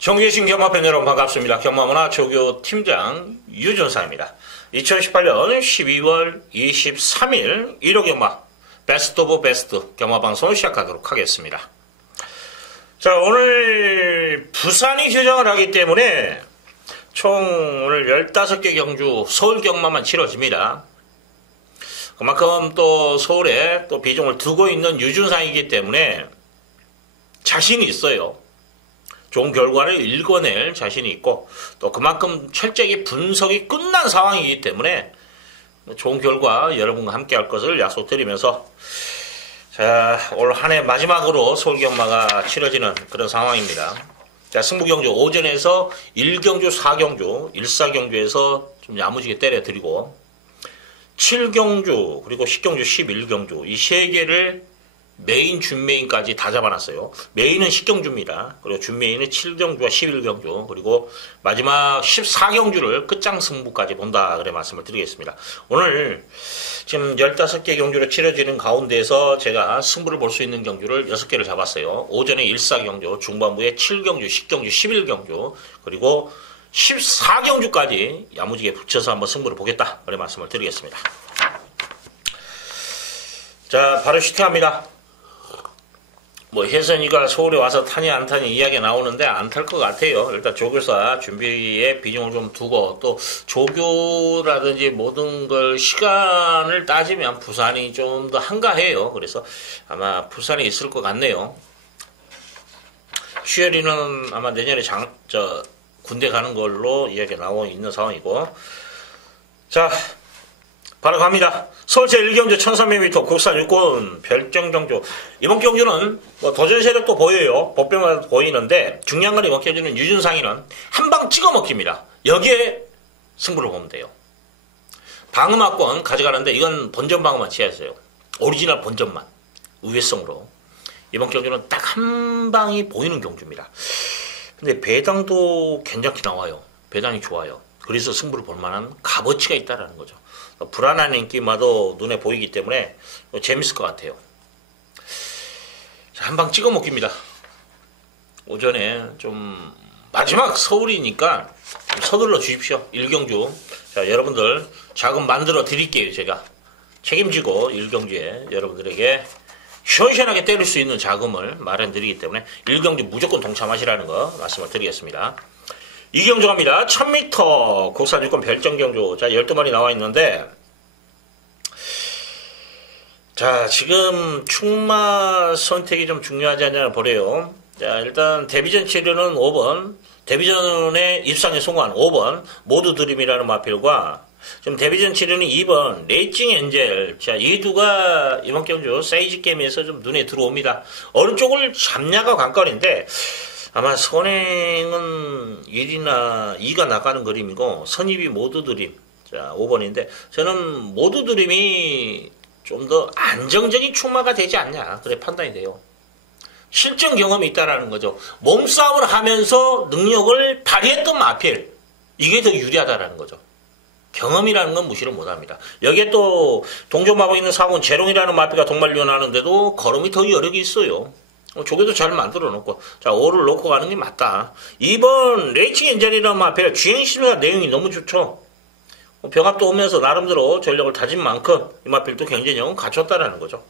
정계신 경마팬 여러분 반갑습니다. 경마문화 조교 팀장 유준상입니다. 2018년 12월 23일 1호 경마 베스트 오브 베스트 경마방송을 시작하도록 하겠습니다. 자, 오늘 부산이 휴장을 하기 때문에 총 오늘 15개 경주 서울 경마만 치러집니다. 그만큼 또 서울에 또 비중을 두고 있는 유준상이기 때문에 자신이 있어요. 좋은 결과를 읽어낼 자신이 있고 또 그만큼 철저하게 분석이 끝난 상황이기 때문에 좋은 결과 여러분과 함께 할 것을 약속드리면서 자, 올 한 해 마지막으로 서울경마가 치러지는 그런 상황입니다. 자, 승부경주 오전에서 1경주, 4경주, 1사경주에서 좀 야무지게 때려드리고 7경주 그리고 10경주, 11경주 이 세 개를 메인, 준메인까지 다 잡아놨어요. 메인은 10경주입니다. 그리고 준메인은 7경주와 11경주 그리고 마지막 14경주를 끝장 승부까지 본다 그래 말씀을 드리겠습니다. 오늘 지금 15개 경주로 치러지는 가운데서 제가 승부를 볼 수 있는 경주를 6개를 잡았어요. 오전에 1사경주, 중반부에 7경주, 10경주, 11경주 그리고 14경주까지 야무지게 붙여서 한번 승부를 보겠다 그래 말씀을 드리겠습니다. 자, 바로 시작합니다. 뭐 혜선이가 서울에 와서 타니 안 타니 이야기가 나오는데 안 탈 것 같아요. 일단 조교사 준비에 비중을 좀 두고 또 조교라든지 모든 걸 시간을 따지면 부산이 좀 더 한가해요. 그래서 아마 부산에 있을 것 같네요. 슈에리는 아마 내년에 군대 가는 걸로 이야기가 나오고 있는 상황이고 자, 바로 갑니다. 서울 제1경주 1300m 국산 육군 별정경주. 이번 경주는 뭐 도전 세력도 보여요. 법병마다 보이는데 중요한 건 이번 경주는 유준상이는 한 방 찍어 먹힙니다. 여기에 승부를 보면 돼요. 방음악권 가져가는데 이건 본전 방음만 취하세요. 오리지널 본전만. 우회성으로. 이번 경주는 딱 한 방이 보이는 경주입니다. 근데 배당도 괜찮게 나와요. 배당이 좋아요. 그래서 승부를 볼 만한 값어치가 있다는 거죠. 불안한 인기마도 눈에 보이기 때문에 재밌을 것 같아요. 한 방 찍어 먹힙니다. 오전에 좀 마지막 서울이니까 좀 서둘러 주십시오. 1경주. 자, 여러분들 자금 만들어 드릴게요. 제가 책임지고 1경주에 여러분들에게 시원시원하게 때릴 수 있는 자금을 마련해 드리기 때문에 1경주 무조건 동참하시라는 거 말씀을 드리겠습니다. 2경주 갑니다. 1000m 국산 육군 별정경주. 자, 12마리 나와 있는데, 자, 지금 충마 선택이 좀 중요하지 않냐 보래요. 자, 일단 데뷔전 치료는 5번, 데뷔전에 입상에 성공한 5번, 모두 드림이라는 마필과, 지금 데뷔전 치료는 2번, 레이징 엔젤. 자, 이 두가 이번 경주 사이즈 게임에서 좀 눈에 들어옵니다. 어느 쪽을 잡냐가 관건인데, 아마 선행은 1이나 2가 나가는 그림이고 선입이 모두 드림. 자, 5번인데 저는 모두 드림이 좀 더 안정적인 충마가 되지 않냐 그래 판단이 돼요. 실전 경험이 있다라는 거죠. 몸싸움을 하면서 능력을 발휘했던 마필 이게 더 유리하다라는 거죠. 경험이라는 건 무시를 못합니다. 여기에 또 동전마법 있는 사고는 재롱이라는 마필가 동말리온 하는데도 걸음이 더 여력이 있어요. 조개도 잘 만들어 놓고 자 5를 놓고 가는 게 맞다. 2번 레이칭 엔젤이라는 마필 주행심사 내용이 너무 좋죠. 병합도 오면서 나름대로 전력을 다진 만큼 이 마필도 경쟁력은 갖췄다라는 거죠.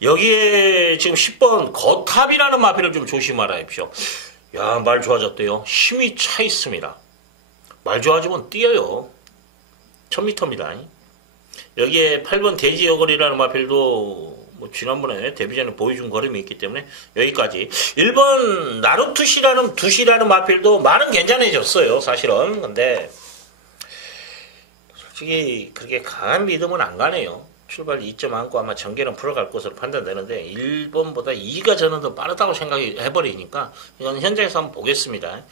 여기에 지금 10번 거탑이라는 마필을 좀 조심하라 합시오. 야, 말 좋아졌대요. 힘이 차 있습니다. 말 좋아지면 뛰어요. 1000m입니다. 여기에 8번 돼지여걸이라는 마필도 뭐 지난번에 데뷔전에 보여준 걸음이 있기 때문에 여기까지. 1번 나루투시라는 마필도 말은 괜찮아졌어요. 사실은. 근데 솔직히 그렇게 강한 믿음은 안 가네요. 출발 2점 안고 아마 전개는 풀어갈 것으로 판단되는데 1번보다 2가 저는 더 빠르다고 생각해버리니까 이건 현장에서 한번 보겠습니다.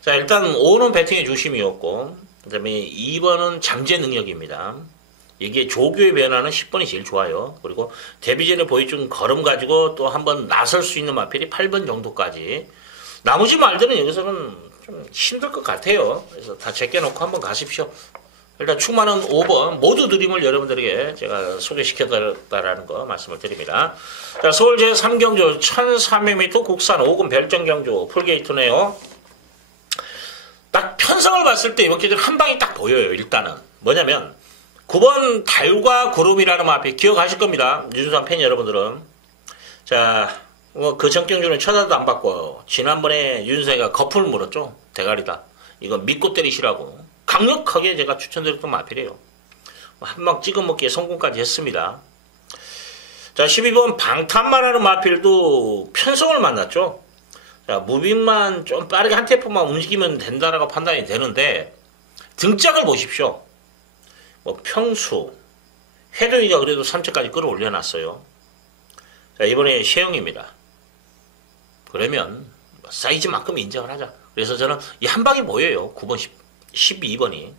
자, 일단 5는 배팅의 중심이었고 그 다음에 2번은 잠재 능력입니다. 이게 조교의 변화는 10번이 제일 좋아요. 그리고 데뷔전에 보여준 걸음 가지고 또 한번 나설 수 있는 마필이 8번 정도까지. 나머지 말들은 여기서는 좀 힘들 것 같아요. 그래서 다 제껴놓고 한번 가십시오. 일단 충만은 5번 모두 드림을 여러분들에게 제가 소개시켜드렸다라는 거 말씀을 드립니다. 자, 서울 제3경주 1300m 국산 5금 별정경주 풀게이트네요. 편성을 봤을 때 이번 기준 한 방이 딱 보여요. 일단은 뭐냐면 9번 달과 구름이라는 마필 기억하실 겁니다. 유준상 팬 여러분들은. 자, 그 정경주는 쳐다도 안 받고 지난번에 윤석이가 거품을 물었죠. 대가리다. 이거 믿고 때리시라고 강력하게 제가 추천드렸던 마필이에요. 한 방 찍어먹기에 성공까지 했습니다. 자, 12번 방탄마라는 마필도 편성을 만났죠. 자, 무빙만 좀 빠르게 한 템포만 움직이면 된다라고 판단이 되는데 등짝을 보십시오. 뭐 평수, 해동이가 그래도 3차까지 끌어올려놨어요. 자, 이번에 sheung입니다. 그러면 사이즈만큼 인정을 하자. 그래서 저는 이 한 방이 보여요. 9번, 12번이.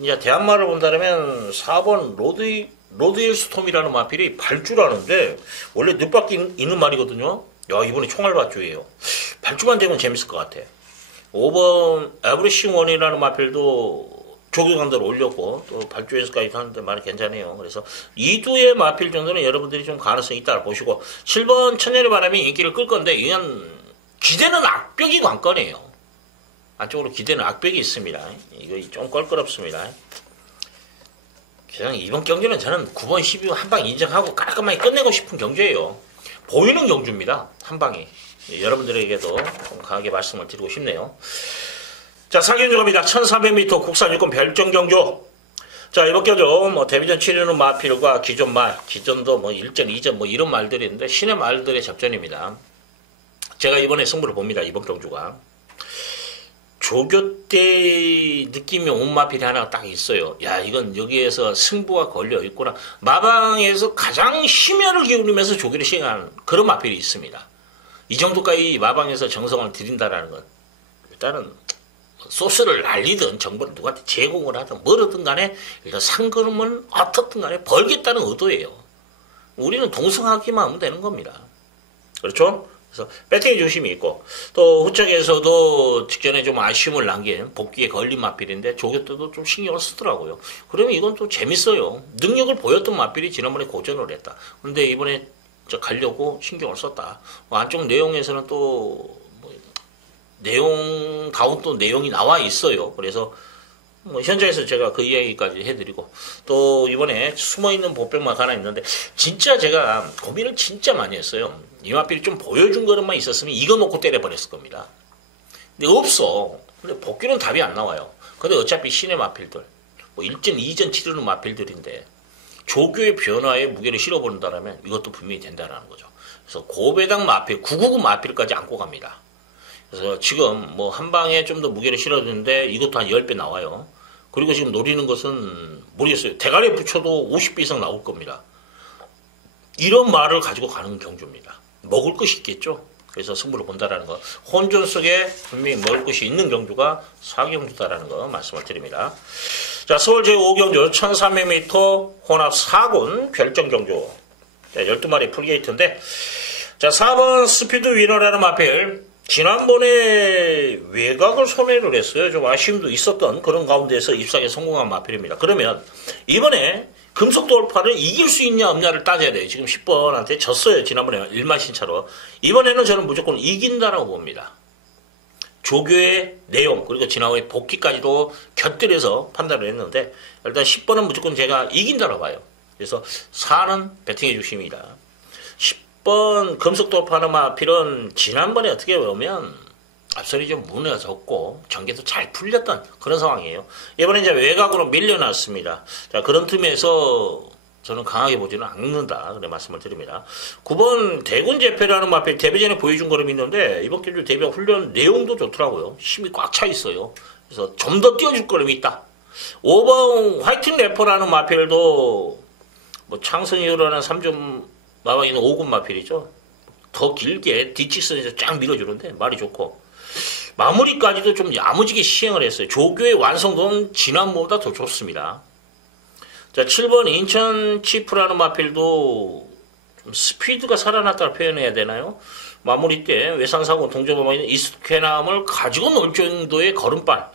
이제 대한말을 본다면 4번 로드힐 스톰이라는 마필이 발주라는데 원래 늦바퀴 있는 말이거든요. 야, 이번에 총알 발주예요. 발주만 되면 재밌을 것 같아. 5번 에브리싱 원이라는 마필도 조교강도를 올렸고 또 발주에서까지 하는데 많이 괜찮아요. 그래서 2두의 마필 정도는 여러분들이 좀 가능성이 있다고 보시고 7번 천년의 바람이 인기를 끌 건데 이건 기대는 악벽이 관건이에요. 안쪽으로 기대는 악벽이 있습니다. 이거 좀 껄끄럽습니다. 그냥 이번 경주는 저는 9번 12번 한 방 인정하고 깔끔하게 끝내고 싶은 경주예요. 보이는 경주입니다. 한 방이. 여러분들에게도 좀 강하게 말씀을 드리고 싶네요. 자, 사기운주 갑니다. 1300m 국산 유권 별정 경주. 자, 이번 경주 뭐 데뷔전 치르는 마필과 기존 말, 기존도 뭐 1전, 2전 뭐 이런 말들이 있는데 신의 말들의 접전입니다. 제가 이번에 승부를 봅니다. 이번 경주가. 조교 때 느낌이 온 마필이 하나 딱 있어요. 야, 이건 여기에서 승부가 걸려 있구나. 마방에서 가장 심혈을 기울이면서 조교를 시행하는 그런 마필이 있습니다. 이 정도까지 마방에서 정성을 들인다라는 건 일단은 소스를 날리든 정보를 누구한테 제공을 하든 뭐든 간에 일단 상금은 어떻든 간에 벌겠다는 의도예요. 우리는 동승하기만 하면 되는 겁니다. 그렇죠? 그래서 배팅의 중심이 있고 또 후측에서도 직전에 좀 아쉬움을 남긴 복귀에 걸린 마필인데 조교 때도 좀 신경을 쓰더라고요. 그러면 이건 또 재밌어요. 능력을 보였던 마필이 지난번에 고전을 했다. 근데 이번에 가려고 신경을 썼다. 안쪽 내용에서는 또 내용다운 또 내용이 나와 있어요. 그래서 현장에서 제가 그 이야기까지 해드리고 또 이번에 숨어있는 보병막 하나 있는데 진짜 제가 고민을 진짜 많이 했어요. 이 마필이 좀 보여준 것만 있었으면 이거 놓고 때려버렸을 겁니다. 근데 없어. 근데 복귀는 답이 안 나와요. 근데 어차피 신의 마필들 뭐 1전, 2전 치르는 마필들인데 조교의 변화에 무게를 실어버린다면 이것도 분명히 된다는 거죠. 그래서 고배당 마필, 999 마필까지 안고 갑니다. 그래서 지금 뭐 한 방에 좀 더 무게를 실어주는데 이것도 한 10배 나와요. 그리고 지금 노리는 것은 모르겠어요. 대가리에 붙여도 50배 이상 나올 겁니다. 이런 말을 가지고 가는 경주입니다. 먹을 것이 있겠죠. 그래서 승부를 본다라는 거. 혼전 속에 분명히 먹을 것이 있는 경주가 사경주다라는 거 말씀을 드립니다. 자, 서울 제5경주 1300m 혼합 4군 결정 경주. 자, 12마리 풀게이트인데 자, 4번 스피드 위너라는 마필. 지난번에 외곽을 손해를 했어요. 좀 아쉬움도 있었던 그런 가운데에서 입상에 성공한 마필입니다. 그러면 이번에 금속 돌파를 이길 수 있냐 없냐를 따져야 돼요. 지금 10번한테 졌어요. 지난번에 1만 신차로. 이번에는 저는 무조건 이긴다라고 봅니다. 조교의 내용 그리고 지난번에 복귀까지도 곁들여서 판단을 했는데 일단 10번은 무조건 제가 이긴다라고 봐요. 그래서 4는 배팅해 주십니다. 10번 금속 돌파하는 마필은 지난번에 어떻게 보면 앞선이 좀 무너졌고 전개도 잘 풀렸던 그런 상황이에요. 이번에 이제 외곽으로 밀려났습니다. 자, 그런 틈에서 저는 강하게 보지는 않는다. 그래 말씀을 드립니다. 9번 대군 제패라는 마필 데뷔전에 보여준 걸음이 있는데 이번 경주 데뷔 훈련 내용도 좋더라고요. 힘이 꽉 차 있어요. 그래서 좀 더 뛰어줄 걸음이 있다. 5번 화이팅 래퍼라는 마필도 뭐 창성이라는 3점 마방에 있는 5군 마필이죠. 더 길게 뒷직선에서 쫙 밀어주는데 말이 좋고 마무리까지도 좀 야무지게 시행을 했어요. 조교의 완성도는 지난번보다 더 좋습니다. 자, 7번 인천 치프라는 마필도 좀 스피드가 살아났다고 표현해야 되나요? 마무리 때 외상사고 동점범에 있는 이스케남을 가지고 놀 정도의 걸음발.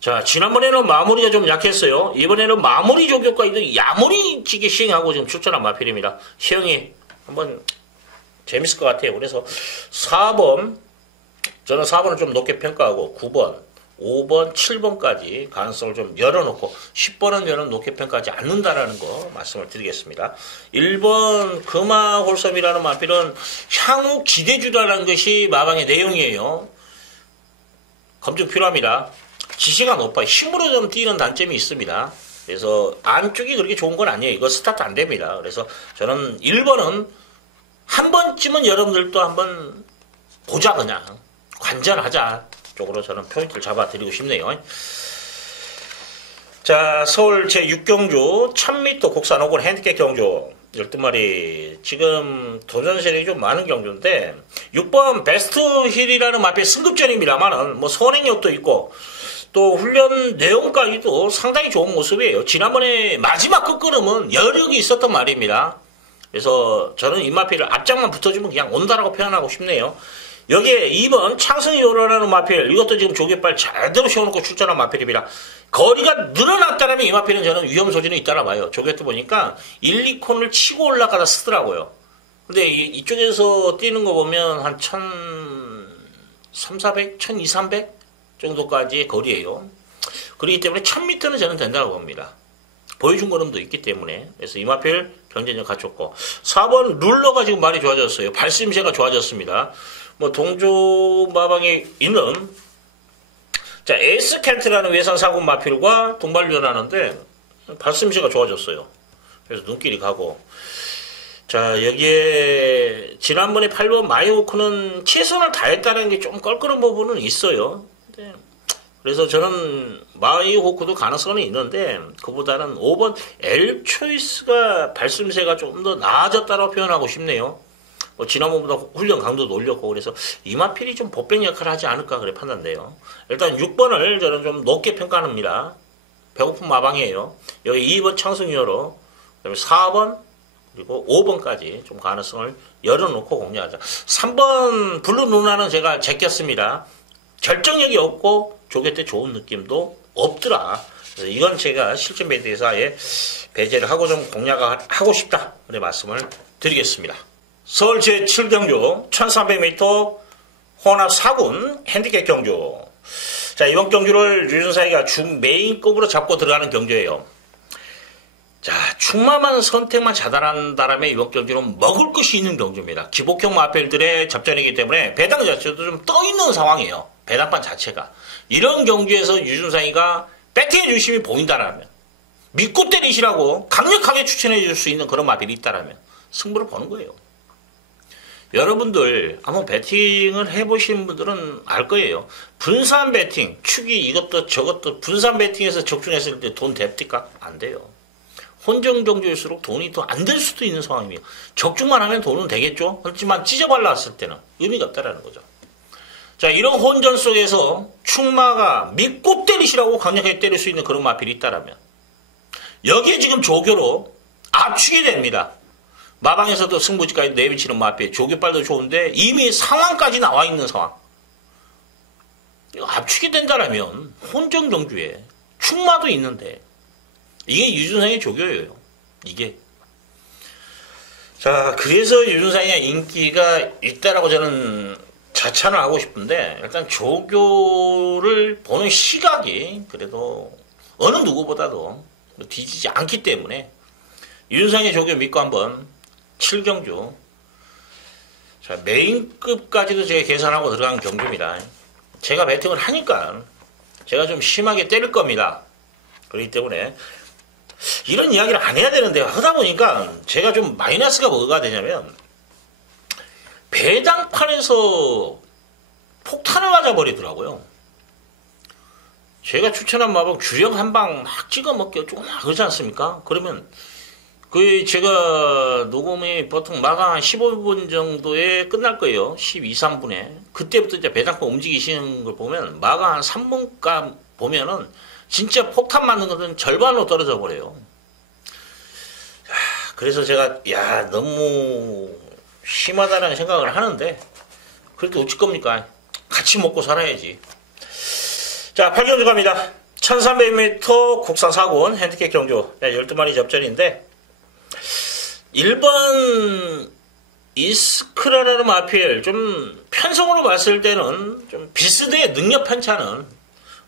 자, 지난번에는 마무리가 좀 약했어요. 이번에는 마무리 조교까지도 야무리지게 시행하고 지금 출전한 마필입니다. 시행이 한번 재밌을 것 같아요. 그래서 4번, 저는 4번을 좀 높게 평가하고 9번, 5번, 7번까지 가능성을 좀 열어놓고 10번은 저는 높게 평가하지 않는다라는 거 말씀을 드리겠습니다. 1번 금화 홀섬이라는 마필은 향후 기대주다라는 것이 마방의 내용이에요. 검증 필요합니다. 지시가 높아요. 힘으로 좀 뛰는 단점이 있습니다. 그래서 안쪽이 그렇게 좋은 건 아니에요. 이거 스타트 안 됩니다. 그래서 저는 1번은 한 번쯤은 여러분들도 한번 보자, 그냥 관전하자 쪽으로 저는 포인트를 잡아드리고 싶네요. 자, 서울 제6경주 1000m 국산 5군 핸디캡 경주 12마리 지금 도전 세력이 좀 많은 경주인데 6번 베스트 힐이라는 마필 승급전입니다만은 뭐 선행력도 있고 또 훈련 내용까지도 상당히 좋은 모습이에요. 지난번에 마지막 끝걸음은 여력이 있었단 말입니다. 그래서 저는 이 마필을 앞장만 붙어주면 그냥 온다라고 표현하고 싶네요. 여기에 2번 창승이 요라라는 마필, 이것도 지금 조개발 제대로 세워놓고 출전한 마필입니다. 거리가 늘어났다면 이 마필은 저는 위험 소지는 있다라 봐요. 조개도 보니까 1, 2콘을 치고 올라가다 쓰더라고요. 근데 이쪽에서 뛰는 거 보면 한 1300, 1200, 1300 정도까지의 거리예요. 그렇기 때문에 1000m는 저는 된다고 봅니다. 보여준 걸음도 있기 때문에. 그래서 이 마필 경쟁력 갖췄고 4번 룰러가 지금 많이 좋아졌어요. 발심새가 좋아졌습니다. 뭐 동조 마방에 있는 자 에이스 켄트라는 외산 사군 마필과 동반련하는데 발심새가 좋아졌어요. 그래서 눈길이 가고 자 여기에 지난번에 8번 마이오크는 최선을 다했다는 게 좀 껄끄러운 부분은 있어요. 그래서 저는 마이호크도 가능성은 있는데 그보다는 5번 엘 초이스가 발심새가 좀 더 나아졌다고 표현하고 싶네요. 지난번보다 훈련 강도도 올렸고 그래서 이마필이 좀 보백 역할을 하지 않을까 그래 판단돼요. 일단 6번을 저는 좀 높게 평가합니다. 배고픈 마방이에요. 여기 2번 창승유로 그다음에 4번 그리고 5번까지 좀 가능성을 열어놓고 공략하자. 3번 블루 누나는 제가 제꼈습니다. 결정력이 없고 조개 때 좋은 느낌도 없더라. 그래서 이건 제가 실전 배드에서 아예 배제를 하고 좀 공략하고 싶다. 그래 말씀을 드리겠습니다. 서울 제7경주 1300m 혼합 4군 핸디캡 경주. 자, 이번 경주를 유준사이가 중메인급으로 잡고 들어가는 경주예요. 자, 충만한 선택만 자단한다라면 이번 경주는 먹을 것이 있는 경주입니다. 기복형 마필들의 접전이기 때문에 배당 자체도 좀 떠있는 상황이에요. 배당판 자체가. 이런 경주에서 유준상이가 배팅의 중심이 보인다라면 믿고 때리시라고 강력하게 추천해 줄 수 있는 그런 마필이 있다라면 승부를 보는 거예요. 여러분들 한번 배팅을 해보신 분들은 알 거예요. 분산 배팅, 축이 이것도 저것도 분산 배팅에서 적중했을 때 돈 됩니까? 안 돼요. 혼전 경주일수록 돈이 더 안 될 수도 있는 상황이에요. 적중만 하면 돈은 되겠죠? 하지만 찢어발랐을 때는 의미가 없다라는 거죠. 자, 이런 혼전 속에서 충마가 믿고 때리시라고 강력하게 때릴 수 있는 그런 마필이 있다라면 여기에 지금 조교로 압축이 됩니다. 마방에서도 승부지까지 내비치는 마필, 조교빨도 좋은데 이미 상황까지 나와 있는 상황. 압축이 된다라면 혼전 경주에 충마도 있는데 이게 유준상의 조교예요. 이게. 자, 그래서 유준상의 인기가 있다라고 저는 자찬을 하고 싶은데 일단 조교를 보는 시각이 그래도 어느 누구보다도 뒤지지 않기 때문에 유준상의 조교 믿고 한번 7경주 자 메인급까지도 제가 계산하고 들어간 경주입니다. 제가 배팅을 하니까 제가 좀 심하게 때릴 겁니다. 그렇기 때문에 이런 이야기를 안 해야 되는데 하다 보니까 제가 좀 마이너스가 뭐가 되냐면 배당판에서 폭탄을 맞아버리더라고요. 제가 추천한 마법 주력 한 방 막 찍어 먹기가 조금 그러지 않습니까? 그러면 그 제가 녹음이 보통 마감 한 15분 정도에 끝날 거예요. 12, 3분에. 그때부터 이제 배당판 움직이시는 걸 보면 마감 한 3분간 보면은 진짜 폭탄 맞는 것은 절반으로 떨어져 버려요. 그래서 제가 너무 심하다는 생각을 하는데 그래도 어쩔 겁니까? 같이 먹고 살아야지. 자, 8경주 갑니다. 1300m 국산 4군 핸디캡 경주 12마리 접전인데 1번 이스크라라는 마필 좀 편성으로 봤을 때는 좀 비스드의 능력 편차는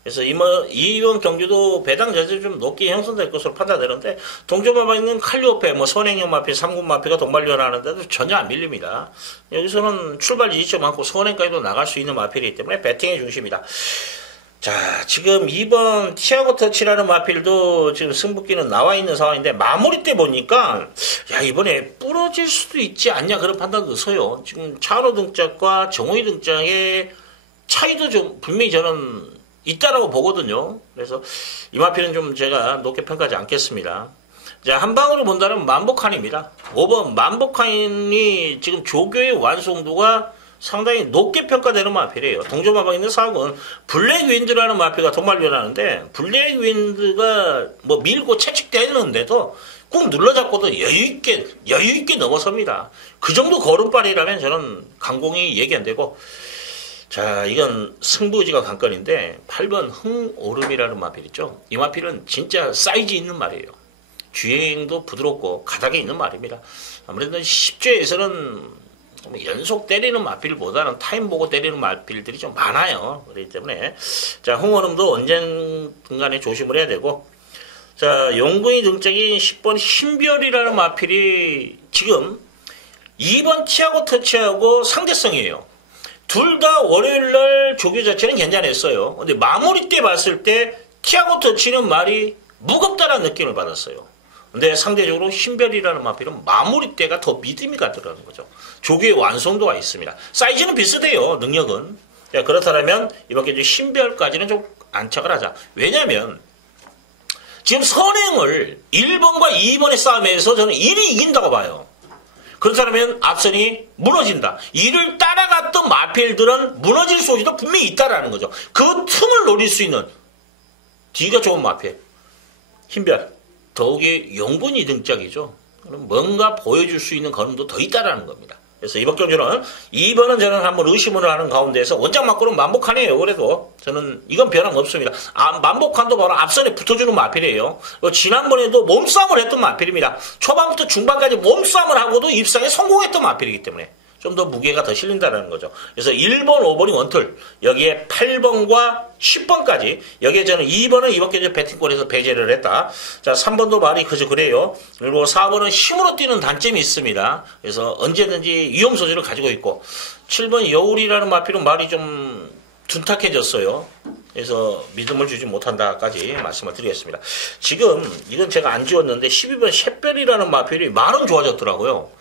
그래서 이번 경주도 배당 자질이 좀 높게 형성될 것으로 판단되는데, 동조마방에 있는 칼리오페, 선행형 마필, 3군 마필가 동반련하는데도 전혀 안 밀립니다. 여기서는 출발 지지점 많고 선행까지도 나갈 수 있는 마필이기 때문에 배팅의 중심이다. 자, 지금 2번 티아고 터치라는 마필도 지금 승부기는 나와 있는 상황인데, 마무리 때 보니까 야, 이번에 부러질 수도 있지 않냐 그런 판단도 서요. 지금 차은호 등짝과 정호희 등짝의 차이도 좀 분명히 저는 있다라고 보거든요. 그래서 이 마필은 좀 제가 높게 평가하지 않겠습니다. 자, 한 방으로 본다면 만복한입니다. 5번 만복한이 지금 조교의 완성도가 상당히 높게 평가되는 마필이에요. 동조마방에 있는 4군 블랙윈드라는 마필가 동반련하는데, 블랙윈드가 밀고 채찍대는데도 꾹 눌러잡고도 여유있게 넘어섭니다. 그 정도 걸음발이라면 저는 강공이 얘기 안 되고, 자, 이건 승부지가 관건인데 8번 흥오름이라는 마필 있죠. 이 마필은 진짜 사이즈 있는 말이에요. 주행도 부드럽고 가닥이 있는 말입니다. 아무래도 10조에서는 연속 때리는 마필보다는 타임 보고 때리는 마필들이 좀 많아요. 그렇기 때문에 자, 흥오름도 언젠간에 조심을 해야 되고, 자, 용궁이 등짝인 10번 흰별이라는 마필이 지금 2번 티아고 터치하고 상대성이에요. 둘 다 월요일날 조교 자체는 괜찮았어요. 근데 마무리 때 봤을 때 티아고 터치는 말이 무겁다는 느낌을 받았어요. 근데 상대적으로 흰별이라는 마필은 마무리 때가 더 믿음이 가더라는 거죠. 조교의 완성도가 있습니다. 사이즈는 비슷해요. 능력은. 자, 그렇다면 이번 게 흰별까지는 좀 안착을 하자. 왜냐면 지금 선행을 1번과 2번의 싸움에서 저는 1이 이긴다고 봐요. 그렇다면 앞선이 무너진다. 이를 따라갔던 마필들은 무너질 소지도 분명히 있다라는 거죠. 그 틈을 노릴 수 있는 뒤가 좋은 마필 흰별, 더욱이 용분이 등짝이죠. 그럼 뭔가 보여줄 수 있는 걸음도 더 있다라는 겁니다. 그래서 이번 경주는 2번은 저는 한번 의심을 하는 가운데에서 원작 맞고는 만복한이에요. 그래도 저는 이건 변함없습니다. 만복한도 바로 앞선에 붙어주는 마필이에요. 지난번에도 몸싸움을 했던 마필입니다. 초반부터 중반까지 몸싸움을 하고도 입상에 성공했던 마필이기 때문에 좀 더 무게가 더 실린다는 거죠. 그래서 1번, 5번이 원툴, 여기에 8번과 10번까지, 여기에 저는 2번은 이번 경주 배팅골에서 배제를 했다. 자, 3번도 말이 그저 그래요. 그리고 4번은 힘으로 뛰는 단점이 있습니다. 그래서 언제든지 위험 소지를 가지고 있고, 7번 여울이라는 마필은 말이 좀 둔탁해졌어요. 그래서 믿음을 주지 못한다까지 말씀을 드리겠습니다. 지금 이건 제가 안 지웠는데 12번 샛별이라는 마필이 많은 좋아졌더라고요.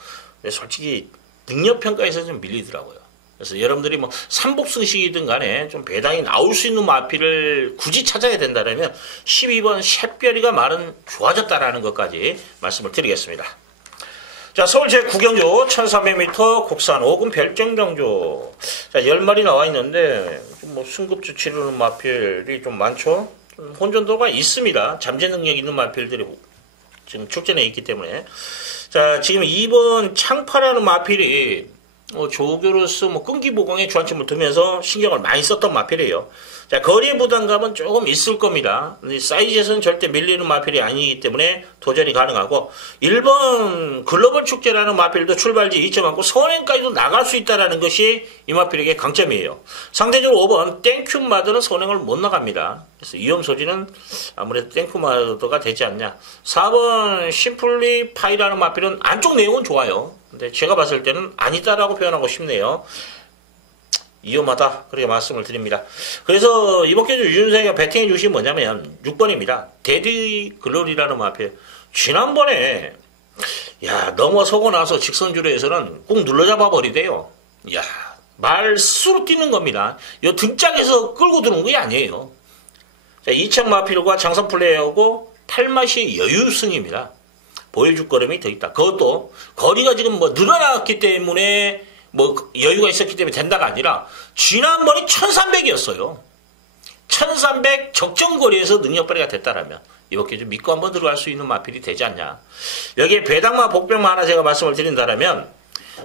솔직히 능력평가에서 좀 밀리더라고요. 그래서 여러분들이 삼복승식이든 간에 좀 배당이 나올 수 있는 마필을 굳이 찾아야 된다면 12번 샛별이가 말은 좋아졌다라는 것까지 말씀을 드리겠습니다. 자, 서울 제9경주 1300m 국산 5군 별정경주. 자, 10마리 나와 있는데 승급주 치르는 마필이 좀 많죠. 좀 혼전도가 있습니다. 잠재 능력 있는 마필들이 지금 출전해 있기 때문에. 자, 지금 2번 창파라는 마필이 조교로서 끈기 보강에 주안점을 두면서 신경을 많이 썼던 마필이에요. 자, 거리 부담감은 조금 있을 겁니다. 근데 사이즈에서는 절대 밀리는 마필이 아니기 때문에 도전이 가능하고, 1번 글로벌 축제라는 마필도 출발지 2.1고 선행까지도 나갈 수 있다는 것이 이 마필에게 강점이에요. 상대적으로 5번 땡큐마더는 선행을 못 나갑니다. 그래서 위험 소지는 아무래도 땡큐마더가 되지 않냐. 4번 심플리 파이라는 마필은 안쪽 내용은 좋아요. 근데 제가 봤을 때는 아니다라고 표현하고 싶네요. 위험하다, 그렇게 말씀을 드립니다. 그래서 이번 경주 유준생이 배팅해 주신 뭐냐면 6번입니다. 데디 글로리라는 마필. 지난번에 넘어서고 나서 직선주로에서는 꾹 눌러잡아 버리대요. 말 스스로 뛰는 겁니다. 이 등짝에서 끌고 들어온 게 아니에요. 자, 이창 마필과 장선 플레이하고 8마시의 여유승입니다. 보여줄 걸음이 더 있다. 그것도 거리가 지금 늘어났기 때문에 여유가 있었기 때문에 된다가 아니라 지난번에 1300이었어요. 1300 적정거리에서 능력 발휘가 됐다라면 이번 경주 믿고 한번 들어갈 수 있는 마필이 되지 않냐. 여기에 배당마 복병마 하나 제가 말씀을 드린다라면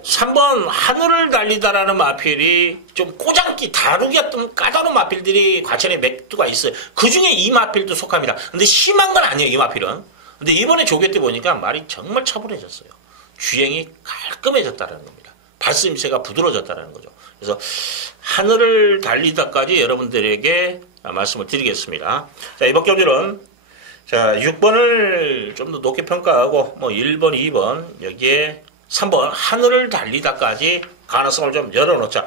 3번 하늘을 달리다라는 마필이 좀 꼬장기 다루기가 좀 까다로운 마필들이 과천에 맥두가 있어요. 그 중에 이 마필도 속합니다. 근데 심한 건 아니에요, 이 마필은. 근데 이번에 조교 때 보니까 말이 정말 차분해졌어요. 주행이 깔끔해졌다는 겁니다. 발스임새가 부드러워졌다는 거죠. 그래서 하늘을 달리다까지 여러분들에게 말씀을 드리겠습니다. 자, 이번 경주는 자, 6번을 좀 더 높게 평가하고, 뭐, 1번, 2번, 여기에 3번, 하늘을 달리다까지 가능성을 좀 열어놓자.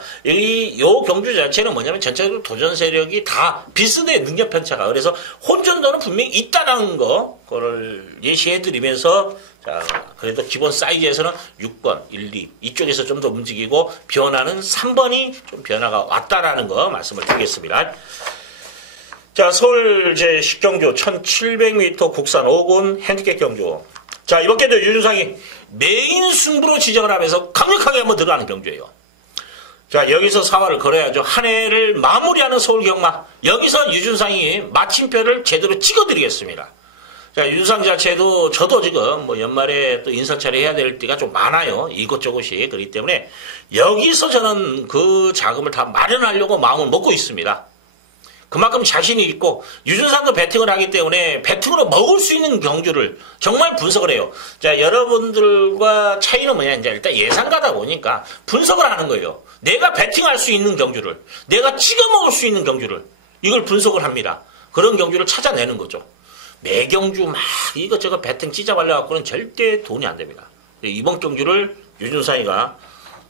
요 경주 자체는 뭐냐면 전체적으로 도전 세력이 다 비슷해, 능력 편차가. 그래서 혼전도는 분명히 있다라는 거, 그거를 예시해드리면서, 자, 그래도 기본 사이즈에서는 6번, 1, 2, 이쪽에서 좀 더 움직이고, 변화는 3번이 좀 변화가 왔다라는 거 말씀을 드리겠습니다. 자, 서울 제10경주 1700m 국산 5군 핸디캡 경주. 자, 이번 경주 유준상이 메인 승부로 지정을 하면서 강력하게 한번 들어가는 경주예요. 자, 여기서 사활을 걸어야죠. 한 해를 마무리하는 서울 경마. 여기서 유준상이 마침표를 제대로 찍어드리겠습니다. 자, 유준상 자체도 저도 지금 뭐 연말에 또 인사차례 해야 될 때가 좀 많아요. 이것저것이. 그렇기 때문에 여기서 저는 그 자금을 다 마련하려고 마음을 먹고 있습니다. 그만큼 자신이 있고 유준상도 배팅을 하기 때문에 배팅으로 먹을 수 있는 경주를 정말 분석을 해요. 자, 여러분들과 차이는 뭐냐, 이제 일단 예상가다 보니까 분석을 하는 거예요. 내가 배팅할 수 있는 경주를, 내가 찍어 먹을 수 있는 경주를, 이걸 분석을 합니다. 그런 경주를 찾아내는 거죠. 매 경주 막 이것저것 배팅 찢어발려갖고는 절대 돈이 안 됩니다. 이번 경주를 유준상이가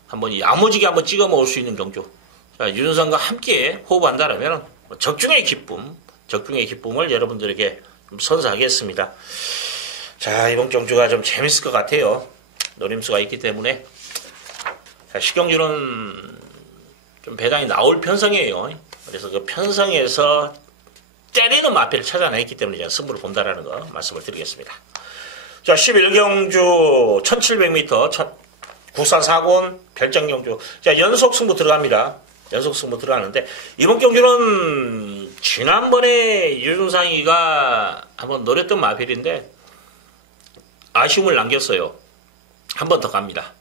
한번 야무지게 한번 찍어 먹을 수 있는 경주. 자, 유준상과 함께 호흡한다라면 적중의 기쁨, 적중의 기쁨을 여러분들에게 좀 선사하겠습니다. 자, 이번 경주가 좀 재밌을 것 같아요. 노림수가 있기 때문에. 자, 시경주는 좀 배당이 나올 편성이에요. 그래서 그 편성에서 때리는 마필을 찾아냈기 때문에 제가 승부를 본다라는 거 말씀을 드리겠습니다. 자, 11경주 1700m 국산 4군 별정경주. 자, 연속 승부 들어갑니다. 연속 승부 들어가는데, 이번 경주는 지난번에 유준상이가 한번 노렸던 마필인데 아쉬움을 남겼어요. 한 번 더 갑니다.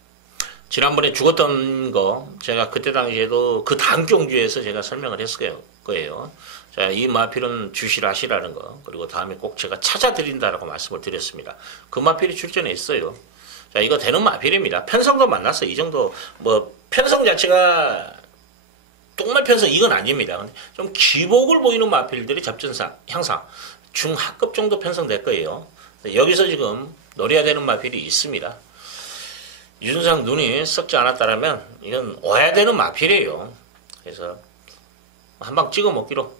지난번에 죽었던 거 제가 그때 당시에도 그 다음 경주에서 제가 설명을 했을 거예요. 자, 이 마필은 주시하시라는 거, 그리고 다음에 꼭 제가 찾아드린다라고 말씀을 드렸습니다. 그 마필이 출전했어요. 자, 이거 되는 마필입니다. 편성도 만났어요. 이 정도 뭐 편성 자체가 똥말 편성 이건 아닙니다. 좀 기복을 보이는 마필들이 접전상 향상 중하급 정도 편성될 거예요. 여기서 지금 노려야 되는 마필이 있습니다. 유준상 눈이 썩지 않았다라면 이건 와야 되는 마필이에요. 그래서 한방 찍어 먹기로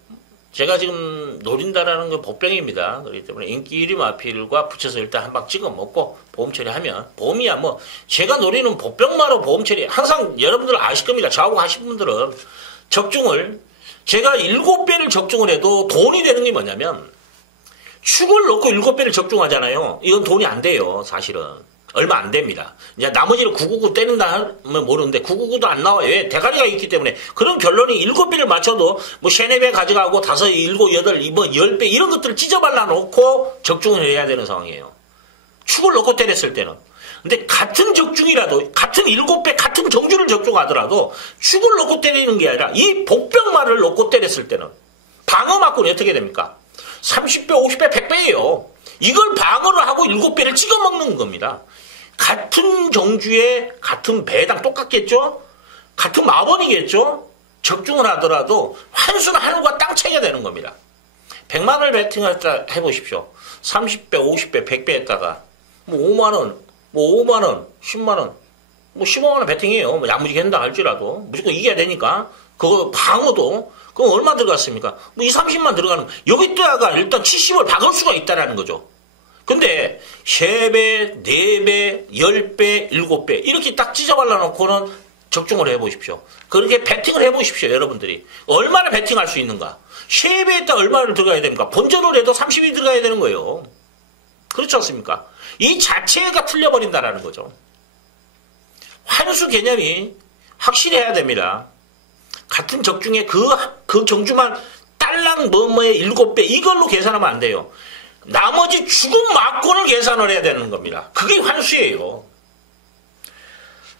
제가 지금 노린다라는 건 복병입니다. 그렇기 때문에 인기 1위 마필과 붙여서 일단 한방 찍어 먹고 보험 처리하면, 보험이야 뭐 제가 노리는 복병마로 보험 처리 항상 여러분들 아실 겁니다. 저하고 하신 분들은 적중을 제가 7배를 적중을 해도 돈이 되는 게 뭐냐면 축을 넣고 7배를 적중하잖아요. 이건 돈이 안 돼요. 사실은 얼마 안 됩니다. 이제 나머지를 999 때린다 하면 모르는데 999도 안 나와요. 왜? 대가리가 있기 때문에. 그런 결론이 7배를 맞춰도 뭐 3, 4배 가져가고 5, 7, 8, 뭐 10배 이런 것들을 찢어발라 놓고 적중을 해야 되는 상황이에요. 축을 넣고 때렸을 때는. 근데 같은 적중이라도, 같은 7배, 같은 경주를 적중하더라도 축을 놓고 때리는 게 아니라 이 복병말을 놓고 때렸을 때는 방어 맞고는 어떻게 됩니까? 30배, 50배, 100배예요. 이걸 방어를 하고 7배를 찍어 먹는 겁니다. 같은 경주에 같은 배당 똑같겠죠? 같은 마번이겠죠? 적중을 하더라도 환수는 하늘과 땅 차이가 되는 겁니다. 100만원을 배팅을 해보십시오. 30배, 50배, 100배 했다가 뭐 5만원, 뭐 5만원, 10만원, 뭐 15만원 배팅이에요. 뭐 야무지게 한다 할지라도 무조건 이겨야 되니까 그거 방어도 그럼 얼마 들어갔습니까? 뭐 2, 30만 들어가는 여기다가 일단 70을 박을 수가 있다라는 거죠. 근데 3배, 4배, 10배, 7배 이렇게 딱 찢어발라 놓고는 적중을 해보십시오. 그렇게 배팅을 해보십시오. 여러분들이 얼마나 배팅할 수 있는가. 3배에다 얼마를 들어가야 됩니까? 본전을 해도 30이 들어가야 되는 거예요. 그렇지 않습니까? 이 자체가 틀려버린다라는 거죠. 환수 개념이 확실해야 됩니다. 같은 적중에 그 경주만 딸랑 뭐뭐의 7배 이걸로 계산하면 안 돼요. 나머지 죽음 막고를 계산을 해야 되는 겁니다. 그게 환수예요.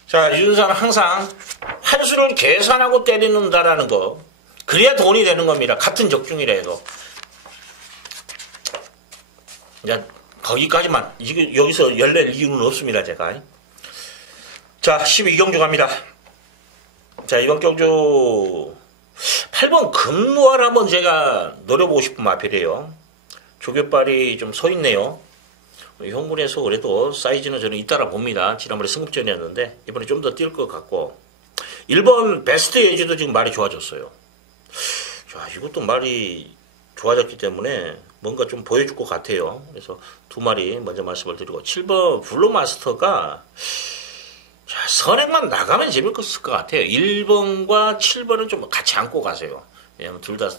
자, 유준상은 항상 환수를 계산하고 때리는다라는 거. 그래야 돈이 되는 겁니다. 같은 적중이라 해도. 이제 거기까지만. 여기서 열낼 이유는 없습니다, 제가. 자, 12경주 갑니다. 자, 이번 경주 8번 금노알 한번 제가 노려보고 싶은 마필이에요. 조교발이 좀 서 있네요. 현군에서 그래도 사이즈는 저는 잇따라 봅니다. 지난번에 승급전이었는데 이번에 좀 더 뛸 것 같고 1번 베스트 에이지도 지금 말이 좋아졌어요. 자, 이것도 말이 좋아졌기 때문에 뭔가 좀 보여줄 것 같아요. 그래서 두 마리 먼저 말씀을 드리고 7번 블루마스터가 자, 선행만 나가면 재밌을 것 같아요. 1번과 7번은 좀 같이 안고 가세요. 왜냐면 둘 다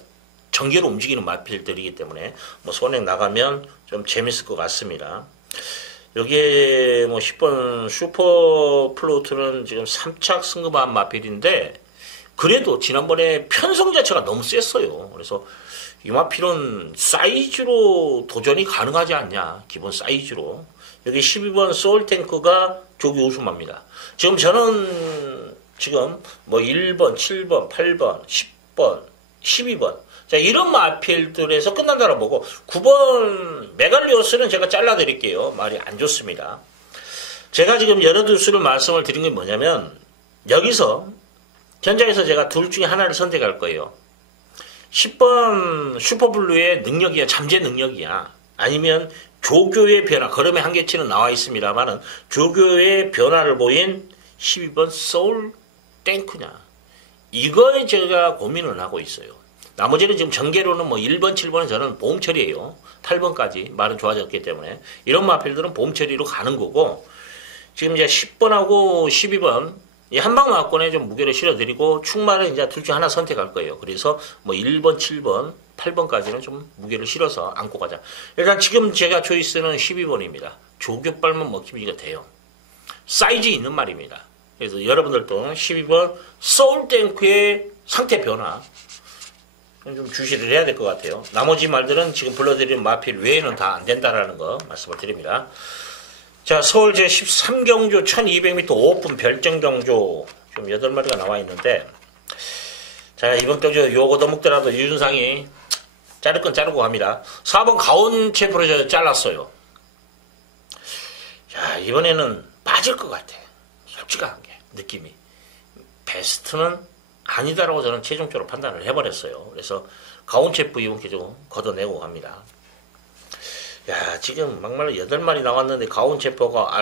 전개로 움직이는 마필들이기 때문에 뭐 선행 나가면 좀 재밌을 것 같습니다. 여기에 뭐 10번 슈퍼 플로트는 지금 3착 승급한 마필인데 그래도 지난번에 편성 자체가 너무 셌어요. 그래서 이 마필은 사이즈로 도전이 가능하지 않냐. 기본 사이즈로. 여기 12번 소울탱크가 조기 우수마입니다. 지금 저는 지금 뭐 1번, 7번, 8번, 10번, 12번 자 이런 마필들에서 끝난다고 보고 9번 메갈리오스는 제가 잘라드릴게요. 말이 안 좋습니다. 제가 지금 여러 두수를 말씀을 드린 게 뭐냐면 여기서 현장에서 제가 둘 중에 하나를 선택할 거예요. 10번 슈퍼블루의 능력이야. 잠재 능력이야. 아니면 조교의 변화. 걸음의 한계치는 나와 있습니다만은 조교의 변화를 보인 12번 소울 탱크냐. 이거에 제가 고민을 하고 있어요. 나머지는 지금 전개로는 뭐 1번, 7번은 저는 보험 처리예요. 8번까지 말은 좋아졌기 때문에 이런 마필들은 보험 처리로 가는 거고 지금 이제 10번하고 12번 이 한방마권에 좀 무게를 실어드리고 충마를 이제 둘 중 하나 선택할 거예요. 그래서 뭐 1번, 7번, 8번까지는 좀 무게를 실어서 안고 가자. 일단 지금 제가 초이스는 12번입니다. 조교발만 먹히면 이거 돼요. 사이즈 있는 말입니다. 그래서 여러분들도 12번 소울탱크의 상태 변화 좀 주시를 해야 될 것 같아요. 나머지 말들은 지금 불러드린 마필 외에는 다 안 된다라는 거 말씀을 드립니다. 자, 서울 제13경주 1200m 오픈 별정경주 좀 8마리가 나와 있는데 자, 이번 경주 요거 넘먹더라도 유준상이 자를 건 자르고 갑니다. 4번 가온 챔프로 잘랐어요. 자, 이번에는 빠질 것 같아. 솔직한 게 느낌이. 베스트는 아니다라고 저는 최종적으로 판단을 해버렸어요. 그래서 가온 챔프 이번 경주 걷어내고 갑니다. 야, 지금 막말로 8마리 나왔는데 가온 챔프가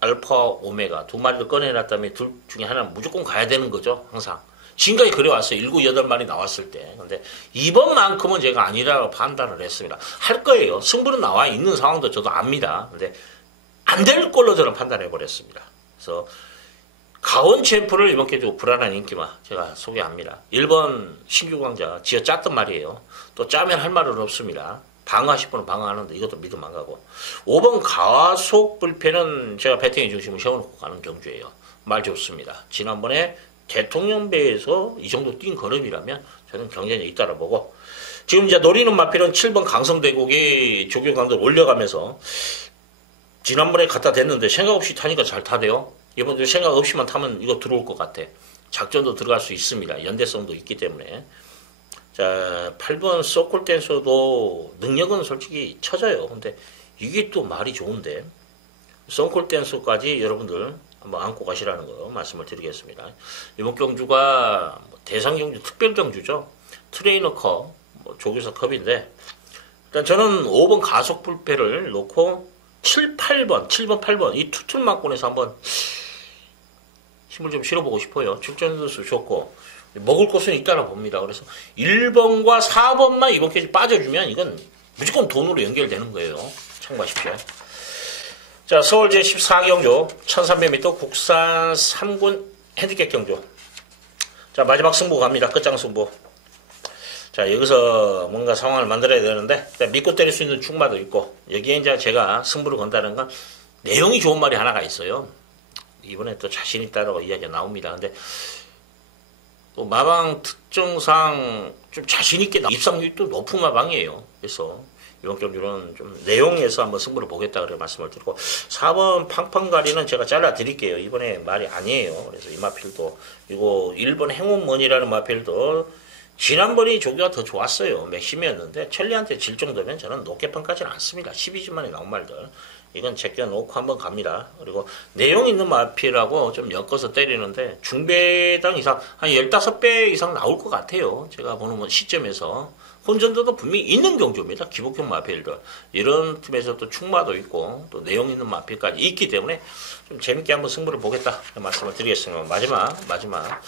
알파 오메가 두 마리를 꺼내놨다면 둘 중에 하나는 무조건 가야 되는 거죠. 항상. 지금까지 그래왔어요. 7, 8마리 나왔을 때. 근데 이번만큼은 제가 아니라고 판단을 했습니다. 할 거예요. 승부는 나와 있는 상황도 저도 압니다. 근데 안 될 걸로 저는 판단해버렸습니다. 그래서 가온 챔프를 이번 기회에 불안한 인기마 제가 소개합니다. 1번 신규 강자 지어 짰단 말이에요. 또 짜면 할 말은 없습니다. 방어하 10분은 방어하는데 이것도 믿음 안 가고 5번 가속 불패는 제가 배팅의 중심을 세워놓고 가는 경주예요. 말 좋습니다. 지난번에 대통령배에서 이 정도 뛴 걸음이라면 저는 경쟁이 있다라 보고 지금 이제 노리는 마필은 7번 강성대국이 조교 강도를 올려가면서 지난번에 갖다 댔는데 생각 없이 타니까 잘 타대요. 이번에 생각 없이만 타면 이거 들어올 것 같아. 작전도 들어갈 수 있습니다. 연대성도 있기 때문에. 자, 8번 소콜댄서도 능력은 솔직히 쳐져요. 근데 이게 또 말이 좋은데 소콜댄서까지 여러분들 한번 안고 가시라는 거 말씀을 드리겠습니다. 이번 경주가 대상 경주 특별 경주죠. 트레이너 컵, 조교사 컵인데 일단 저는 5번 가속 불패를 놓고 7, 8번, 7번, 8번 이 투툴마권에서 한번 힘을 좀 실어보고 싶어요. 출전수 좋고 먹을 곳은 있다라 봅니다. 그래서 1번과 4번만 이번 기회에 빠져주면 이건 무조건 돈으로 연결되는 거예요. 참고하십시오. 자, 서울 제14경주 1300m 국산 3군 핸디캡 경주. 자, 마지막 승부 갑니다. 끝장 승부. 자, 여기서 뭔가 상황을 만들어야 되는데 믿고 때릴 수 있는 충마도 있고 여기에 이제 제가 승부를 건다는 건 내용이 좋은 말이 하나가 있어요. 이번에 또 자신 있다라고 이야기가 나옵니다. 근데 또 마방 특정상 좀 자신 있게 입상률이 또 높은 마방이에요. 그래서 이번 경주는 좀 내용에서 한번 승부를 보겠다 그래 말씀을 드리고 4번 팡팡가리는 제가 잘라 드릴게요. 이번에 말이 아니에요. 그래서 이 마필도 이거 1번 행운머니라는 마필도 지난번이 조교가 더 좋았어요. 맥심이었는데 천리한테 질 정도면 저는 높게 평가하지는 않습니다. 12주 만에 나온 말들. 이건 제껴놓고 한번 갑니다. 그리고 내용 있는 마필하고 좀 엮어서 때리는데 중배당 이상 한 15배 이상 나올 것 같아요. 제가 보는 시점에서. 혼전도도 분명히 있는 경주입니다. 기복형 마필들. 이런 팀에서 또 충마도 있고 또 내용 있는 마필까지 있기 때문에 좀 재밌게 한번 승부를 보겠다 말씀을 드리겠습니다. 마지막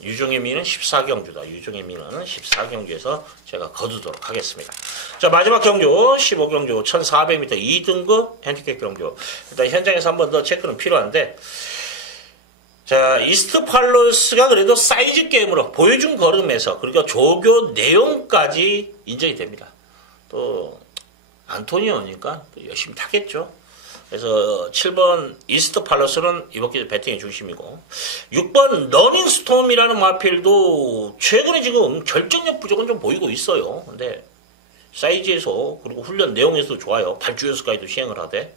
유종의 미는 14경주다. 유종의 미는 14경주에서 제가 거두도록 하겠습니다. 자, 마지막 경주 15경주 1400m 2등급 핸디캡 경주. 일단 현장에서 한 번 더 체크는 필요한데, 자, 이스트 팔로스가 그래도 사이즈 게임으로 보여준 걸음에서, 그러니까 조교 내용까지 인정이 됩니다. 또 안토니오니까 또 열심히 타겠죠. 그래서 7번 이스트 팔로스는 이번 기회 배팅의 중심이고, 6번 러닝 스톰이라는 마필도 최근에 지금 결정력 부족은 좀 보이고 있어요. 근데 사이즈에서 그리고 훈련 내용에서도 좋아요. 발주 연습까지도 시행을 하되,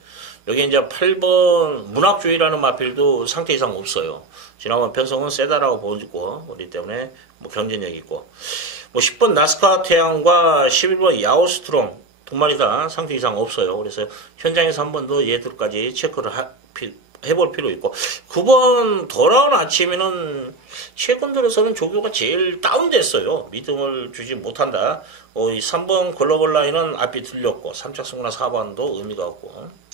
여기 이제 8번 문학주의라는 마필도 상태 이상 없어요. 지난번 편성은 세다라고 보여주고, 그렇기 때문에 뭐 경쟁력 있고, 뭐 10번 나스카 태양과 11번 야오스트롱 두 마리 다 상태 이상 없어요. 그래서 현장에서 한 번 더 얘들까지 체크를 해볼 필요 있고, 9번 돌아온 아침에는 최근 들어서는 조교가 제일 다운됐어요. 믿음을 주지 못한다. 이 3번 글로벌 라인은 앞이 들렸고, 3착승구나 4번도 의미가 없고,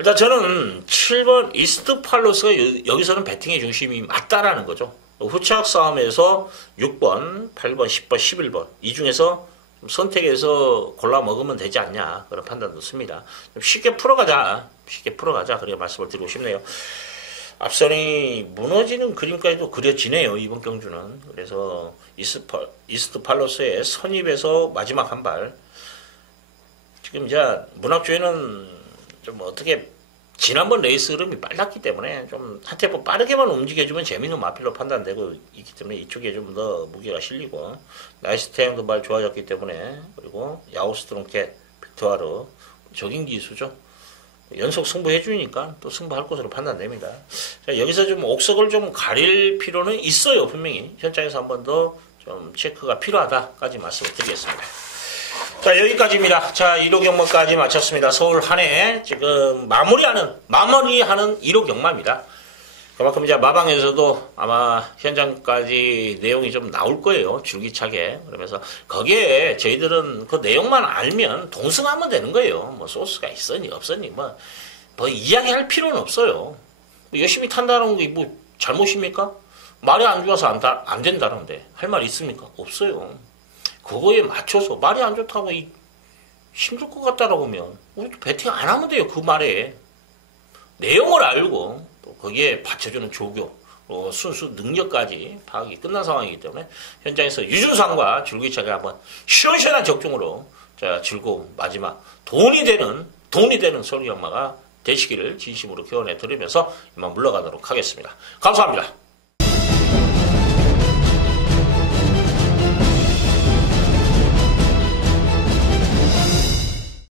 일단 저는 7번 이스트 팔로스가 여기서는 배팅의 중심이 맞다라는 거죠. 후착 싸움에서 6번, 8번, 10번, 11번 이 중에서 선택해서 골라 먹으면 되지 않냐, 그런 판단도 씁니다. 좀 쉽게 풀어가자, 그렇게 말씀을 드리고 싶네요. 앞선이 무너지는 그림까지도 그려지네요, 이번 경주는. 그래서 이스트 팔로스의 선입에서 마지막 한 발. 지금 이제 문학주에는 좀 어떻게 지난번 레이스 흐름이 빨랐기 때문에 좀 한 템포 빠르게만 움직여주면 재밌는 마필로 판단되고 있기 때문에 이쪽에 좀 더 무게가 실리고, 나이스 태양도 말 좋아졌기 때문에, 그리고 야오스트롱캣, 빅토아르 적인 기수죠. 연속 승부해주니까 또 승부할 것으로 판단됩니다. 자, 여기서 좀 옥석을 좀 가릴 필요는 있어요. 분명히 현장에서 한 번 더 좀 체크가 필요하다까지 말씀을 드리겠습니다. 자, 여기까지입니다. 자, 1호 경마까지 마쳤습니다. 서울 한 해 지금 마무리하는 1호 경마입니다. 그만큼 이제 마방에서도 아마 현장까지 내용이 좀 나올 거예요. 줄기차게. 그러면서 거기에 저희들은 그 내용만 알면 동승하면 되는 거예요. 뭐 소스가 있었니 없었니 뭐 이야기할 필요는 없어요. 열심히 탄다는 게 뭐 잘못입니까? 말이 안 좋아서 안 된다는데 할 말 있습니까? 없어요. 그거에 맞춰서 말이 안 좋다고 힘들 것 같다라고 하면 우리도 배팅 안 하면 돼요. 그 말에 내용을 알고 또 거기에 받쳐주는 조교, 순수 능력까지 파악이 끝난 상황이기 때문에 현장에서 유준상과 줄기차게 한번 시원시원한 적중으로 자, 즐거운 마지막 돈이 되는 서울 경마가 되시기를 진심으로 기원해 드리면서 이만 물러가도록 하겠습니다. 감사합니다.